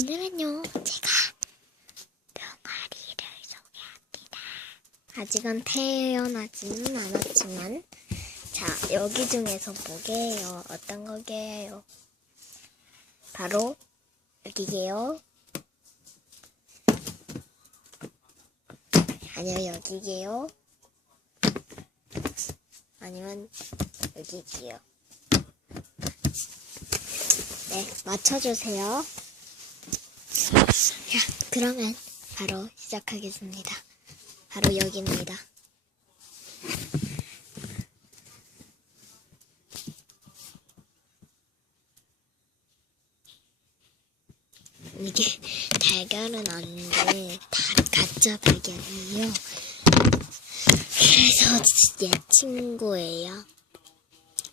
오늘은요, 제가 병아리를 소개합니다. 아직은 태어나지는 않았지만, 자, 여기 중에서 뭐게요? 어떤 거게요? 바로, 여기게요. 아니요, 여기게요. 아니면, 여기게요. 네, 맞춰주세요. 자, 그러면 바로 시작하겠습니다. 바로 여기입니다. 이게 달걀은 아닌데 다 가짜 달걀이에요. 그래서 내 친구예요.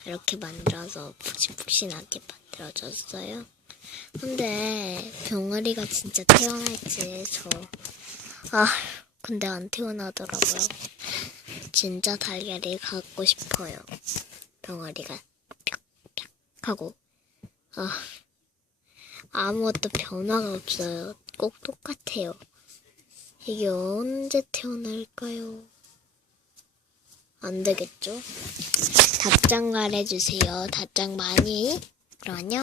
이렇게 만들어서 푹신푹신하게 만들어줬어요. 근데 병아리가 진짜 태어날지 저 아, 근데 안 태어나더라고요. 진짜 달걀이 갖고 싶어요. 병아리가 뿅뿅 하고 아 아무것도 변화가 없어요. 꼭 똑같아요. 이게 언제 태어날까요? 안 되겠죠? 답장 말해주세요. 답장 많이. 그럼 안녕.